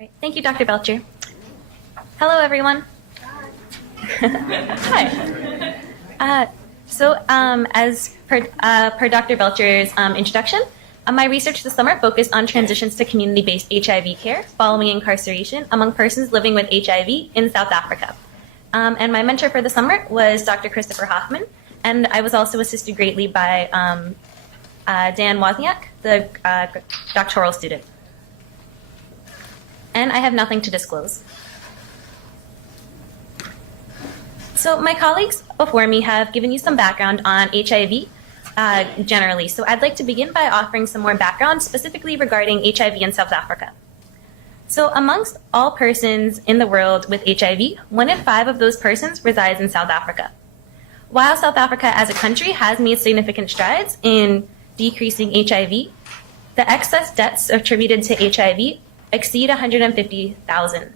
Great. Thank you, Dr. Belcher. Hello, everyone. Hi. As per Dr. Belcher's introduction, my research this summer focused on transitions to community-based HIV care following incarceration among persons living with HIV in South Africa. And my mentor for the summer was Dr. Christopher Hoffman, and I was also assisted greatly by Dan Wozniak, the doctoral student. And I have nothing to disclose. So my colleagues before me have given you some background on HIV generally. So I'd like to begin by offering some more background specifically regarding HIV in South Africa. So amongst all persons in the world with HIV, 1 in 5 of those persons resides in South Africa. While South Africa as a country has made significant strides in decreasing HIV, the excess deaths attributed to HIV exceed 150,000.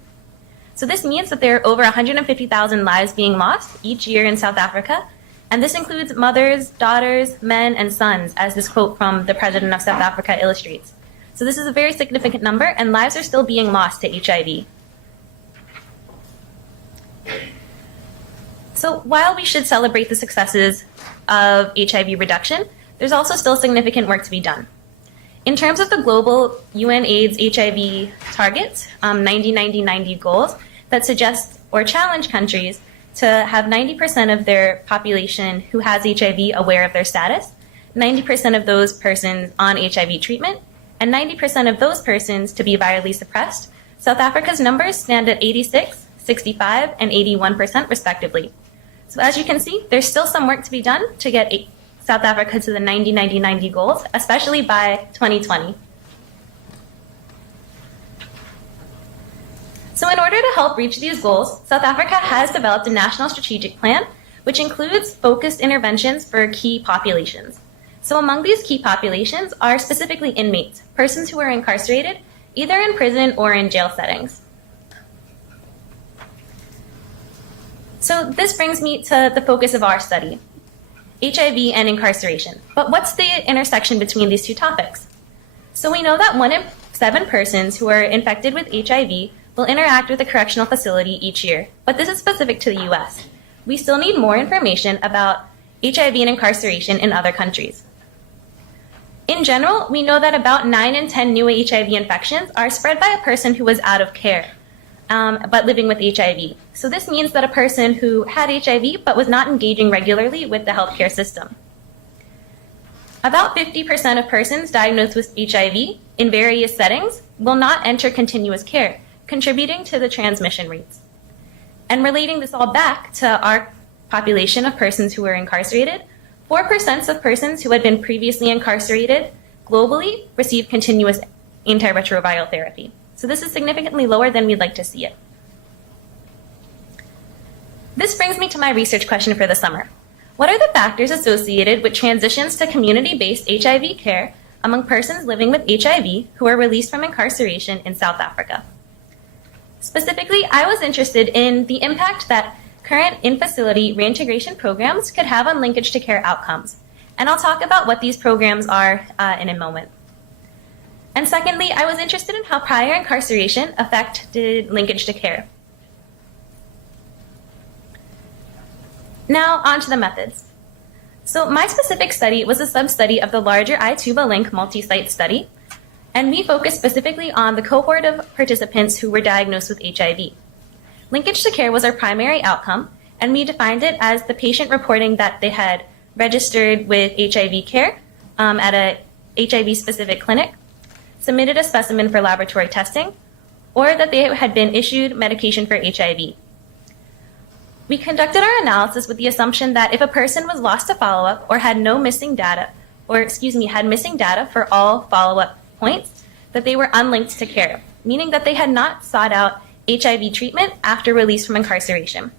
So this means that there are over 150,000 lives being lost each year in South Africa, and this includes mothers, daughters, men, and sons, as this quote from the president of South Africa illustrates. So this is a very significant number, and lives are still being lost to HIV. So while we should celebrate the successes of HIV reduction, there's also still significant work to be done. In terms of the global UN AIDS HIV targets, 90-90-90 goals that suggest or challenge countries to have 90% of their population who has HIV aware of their status, 90% of those persons on HIV treatment, and 90% of those persons to be virally suppressed, South Africa's numbers stand at 86, 65, and 81% respectively. So as you can see, there's still some work to be done to get South Africa to the 90-90-90 goals, especially by 2020. So in order to help reach these goals, South Africa has developed a national strategic plan, which includes focused interventions for key populations. So among these key populations are specifically inmates, persons who are incarcerated, either in prison or in jail settings. So this brings me to the focus of our study, HIV and incarceration. But what's the intersection between these two topics? So we know that 1 in 7 persons who are infected with HIV will interact with a correctional facility each year, but this is specific to the US. We still need more information about HIV and incarceration in other countries. In general, we know that about 9 in 10 new HIV infections are spread by a person who was out of care, but living with HIV. So this means that a person who had HIV but was not engaging regularly with the healthcare system. About 50% of persons diagnosed with HIV in various settings will not enter continuous care, contributing to the transmission rates. And relating this all back to our population of persons who are incarcerated, 4% of persons who had been previously incarcerated globally received continuous antiretroviral therapy. So this is significantly lower than we'd like to see it. This brings me to my research question for the summer. What are the factors associated with transitions to community-based HIV care among persons living with HIV who are released from incarceration in South Africa? Specifically, I was interested in the impact that current in-facility reintegration programs could have on linkage to care outcomes. And I'll talk about what these programs are in a moment. And secondly, I was interested in how prior incarceration affected linkage to care. Now, on to the methods. So my specific study was a sub-study of the larger iTuba-Link multi-site study, and we focused specifically on the cohort of participants who were diagnosed with HIV. Linkage to care was our primary outcome, and we defined it as the patient reporting that they had registered with HIV care at a HIV-specific clinic, submitted a specimen for laboratory testing, or that they had been issued medication for HIV. We conducted our analysis with the assumption that if a person was lost to follow-up or had missing data for all follow-up points, that they were unlinked to care, meaning that they had not sought out HIV treatment after release from incarceration.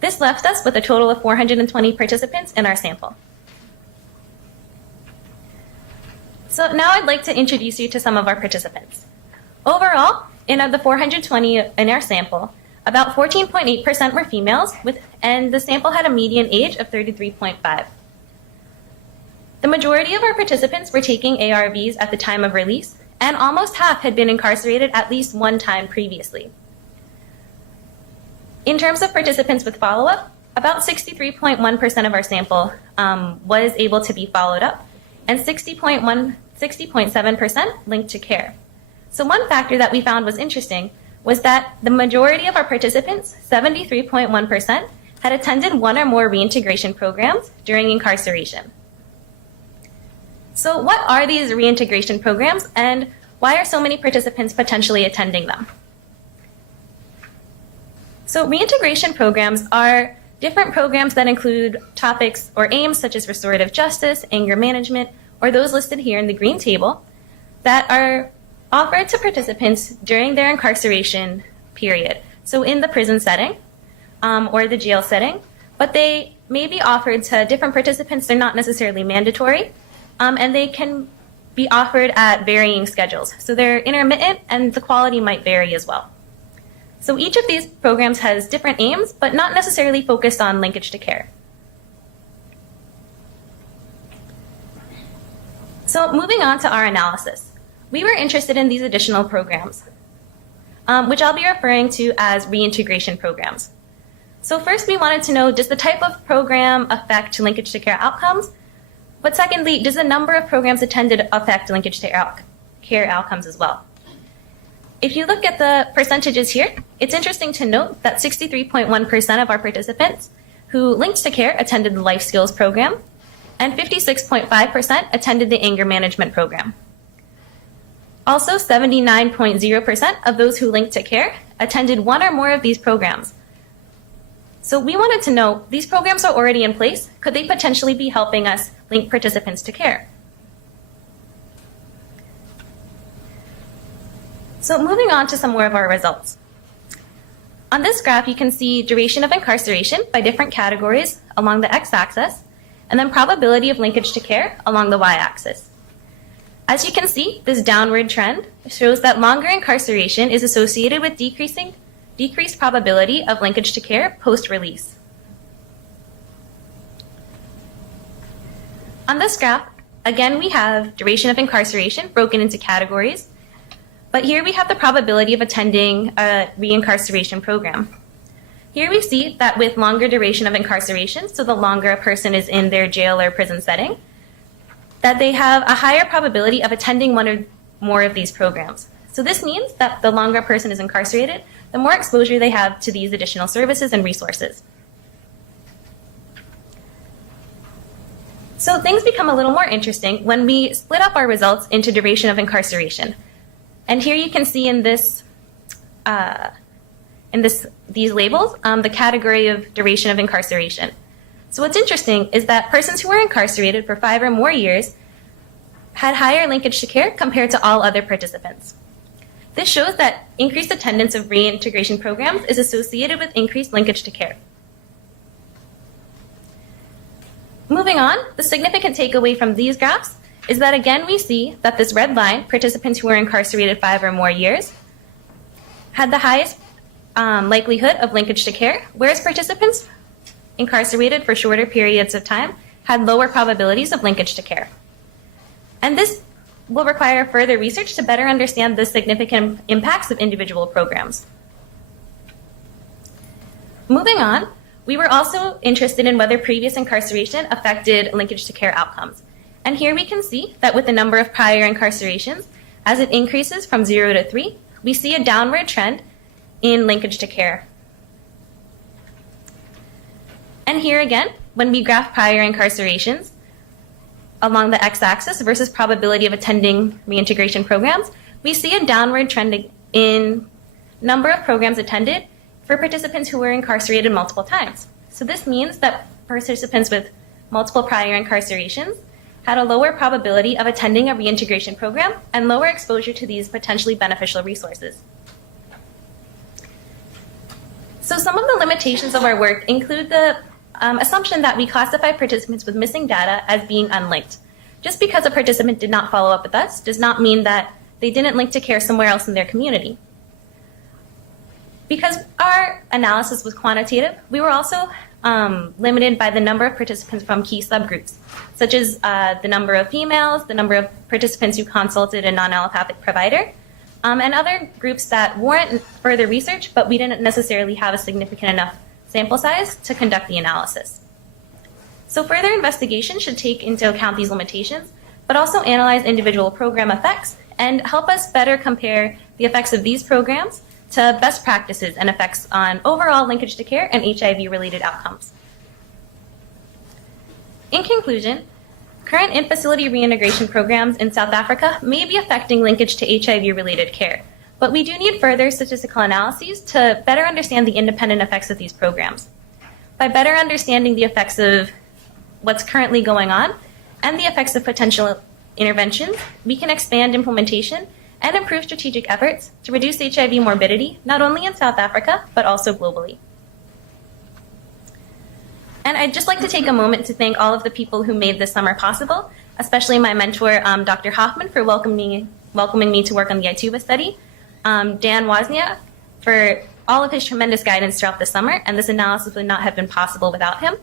This left us with a total of 420 participants in our sample. So now I'd like to introduce you to some of our participants. Overall, of the 420 in our sample, about 14.8% were females, and the sample had a median age of 33.5. The majority of our participants were taking ARVs at the time of release, and almost half had been incarcerated at least one time previously. In terms of participants with follow-up, about 63.1% of our sample was able to be followed up, and 60.7% linked to care. So one factor that we found was interesting was that the majority of our participants, 73.1%, had attended one or more reintegration programs during incarceration. So what are these reintegration programs, and why are so many participants potentially attending them? So reintegration programs are different programs that include topics or aims such as restorative justice, anger management, or those listed here in the green table that are offered to participants during their incarceration period. So in the prison setting or the jail setting, but they may be offered to different participants. They're not necessarily mandatory, and they can be offered at varying schedules. So they're intermittent, and the quality might vary as well. So each of these programs has different aims, but not necessarily focused on linkage to care. So moving on to our analysis, we were interested in these additional programs, which I'll be referring to as reintegration programs. So first, we wanted to know, does the type of program affect linkage to care outcomes? But secondly, does the number of programs attended affect linkage to care outcomes as well? If you look at the percentages here, it's interesting to note that 63.1% of our participants who linked to care attended the life skills program, and 56.5% attended the anger management program. Also, 79.0% of those who linked to care attended one or more of these programs. So we wanted to know, these programs are already in place. Could they potentially be helping us link participants to care? So moving on to some more of our results. On this graph, you can see duration of incarceration by different categories along the x-axis, and then probability of linkage to care along the y-axis. As you can see, this downward trend shows that longer incarceration is associated with decreased probability of linkage to care post-release. On this graph, again, we have duration of incarceration broken into categories, but here we have the probability of attending a reincarceration program. Here we see that with longer duration of incarceration, so the longer a person is in their jail or prison setting, that they have a higher probability of attending one or more of these programs. So this means that the longer a person is incarcerated, the more exposure they have to these additional services and resources. So things become a little more interesting when we split up our results into duration of incarceration. And here you can see in these labels, the category of duration of incarceration. So what's interesting is that persons who were incarcerated for 5 or more years had higher linkage to care compared to all other participants. This shows that increased attendance of reintegration programs is associated with increased linkage to care. Moving on, the significant takeaway from these graphs is that again we see that this red line, participants who were incarcerated 5 or more years, had the highest likelihood of linkage to care, whereas participants incarcerated for shorter periods of time had lower probabilities of linkage to care. And this will require further research to better understand the significant impacts of individual programs. Moving on, we were also interested in whether previous incarceration affected linkage to care outcomes. And here we can see that with the number of prior incarcerations, as it increases from 0 to 3, we see a downward trend in linkage to care. And here again, when we graph prior incarcerations along the x-axis versus probability of attending reintegration programs, we see a downward trend in number of programs attended for participants who were incarcerated multiple times. So this means that participants with multiple prior incarcerations had a lower probability of attending a reintegration program and lower exposure to these potentially beneficial resources. So some of the limitations of our work include the assumption that we classify participants with missing data as being unlinked. Just because a participant did not follow up with us does not mean that they didn't link to care somewhere else in their community. Because our analysis was quantitative, we were also limited by the number of participants from key subgroups, such as the number of females, the number of participants who consulted a non-allopathic provider, and other groups that warrant further research, but we didn't necessarily have a significant enough sample size to conduct the analysis. So further investigation should take into account these limitations, but also analyze individual program effects and help us better compare the effects of these programs to best practices and effects on overall linkage to care and HIV-related outcomes. In conclusion, current in-facility reintegration programs in South Africa may be affecting linkage to HIV-related care, but we do need further statistical analyses to better understand the independent effects of these programs. By better understanding the effects of what's currently going on and the effects of potential interventions, we can expand implementation and improve strategic efforts to reduce HIV morbidity, not only in South Africa, but also globally. And I'd just like to take a moment to thank all of the people who made this summer possible, especially my mentor, Dr. Hoffman, for welcoming me to work on the ITUBA study, Dan Wozniak, for all of his tremendous guidance throughout the summer, and this analysis would not have been possible without him.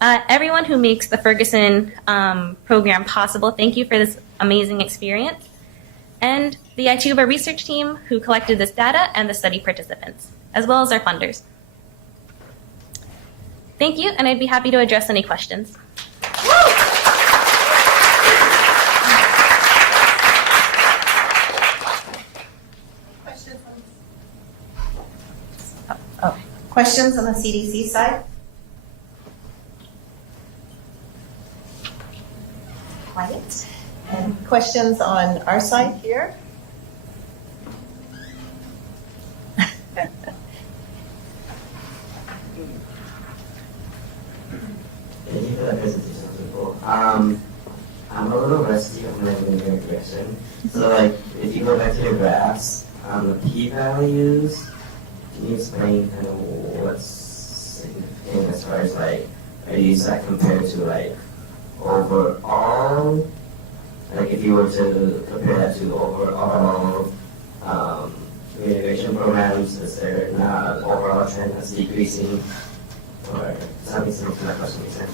Everyone who makes the Ferguson program possible, thank you for this amazing experience. And the ITUBA research team who collected this data and the study participants, as well as our funders. Thank you, and I'd be happy to address any questions. Questions on the CDC side? Quiet. And questions on our side here? Thank you for that presentation, people. I'm a little rusty on my linear regression. So, like, if you go back to your graphs, the p-values, can you explain kind of what's significant as far as, like, are these like compared to, like, overall? Like, if you were to compare that to overall reintegration programs, is there not an overall trend that's decreasing? Or something similar to that question makes sense?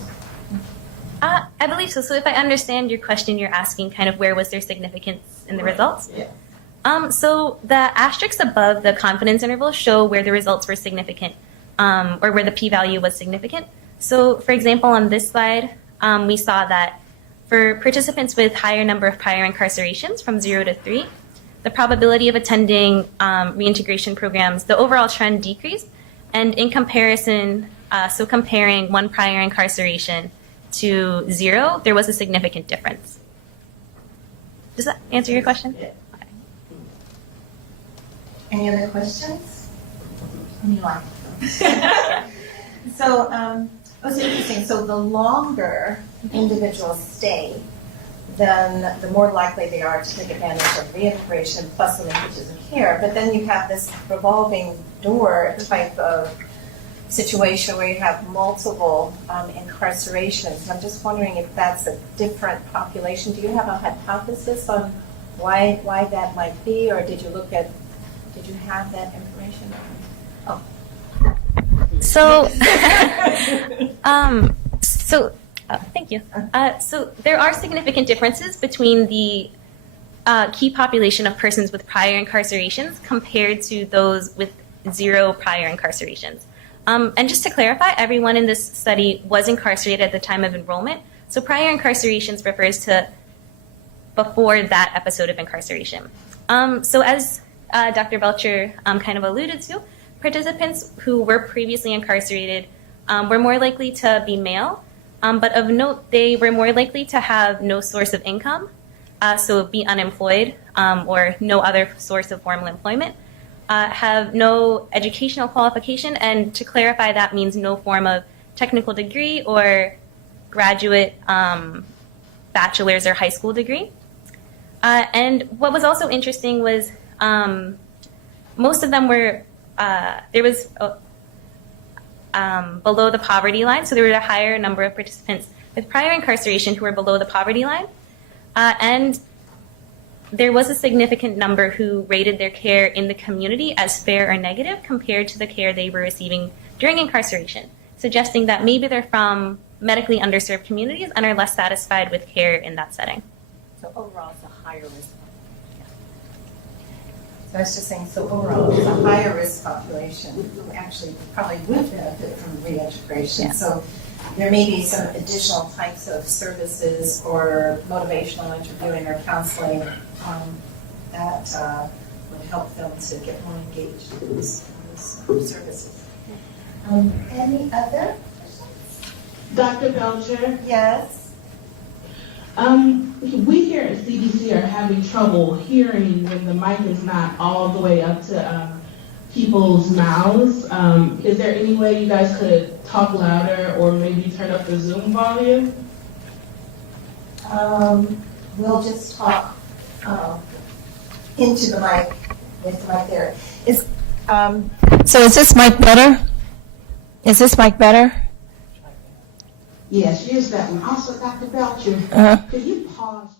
I believe so. So if I understand your question, you're asking kind of where was there significance in the results? Yeah. So the asterisks above the confidence interval show where the results were significant, or where the p-value was significant. So for example, on this slide, we saw that for participants with higher number of prior incarcerations from 0 to 3, the probability of attending reintegration programs, the overall trend decreased. And in comparison, so comparing 1 prior incarceration to 0, there was a significant difference. Does that answer your question? Yeah. Okay. Any other questions? Anyone? So, it's interesting. So the longer individuals stay, then the more likely they are to take advantage of reintegration plus the linkages of care. But then you have this revolving door type of situation where you have multiple incarcerations. I'm just wondering if that's a different population. Do you have a hypothesis on why that might be, or did you have that information? Oh. So, thank you. So there are significant differences between the key population of persons with prior incarcerations compared to those with 0 prior incarcerations. And just to clarify, everyone in this study was incarcerated at the time of enrollment. So prior incarcerations refers to before that episode of incarceration. So as Dr. Belcher kind of alluded to, participants who were previously incarcerated were more likely to be male, but of note, they were more likely to have no source of income, so be unemployed or no other source of formal employment, have no educational qualification, and to clarify, that means no form of technical degree or graduate bachelor's or high school degree. And what was also interesting was most of them were, there was below the poverty line, so there were a higher number of participants with prior incarceration who were below the poverty line. And there was a significant number who rated their care in the community as fair or negative compared to the care they were receiving during incarceration. suggesting that maybe they're from medically underserved communities and are less satisfied with care in that setting. So overall, it's a higher risk. So I was just saying, so overall, it's a higher risk population who actually probably would benefit from reintegration. Yeah. So there may be some additional types of services or motivational interviewing or counseling that would help them to get more engaged in those services. Any other questions? Dr. Belcher, Yes. we here at CDC are having trouble hearing when the mic is not all the way up to people's mouths. Is there any way you guys could talk louder or maybe turn up the Zoom volume? We'll just talk into the mic with the mic there. So is this mic better? Is this mic better? Yes, use that one. Also, Dr. Belcher, could you pause?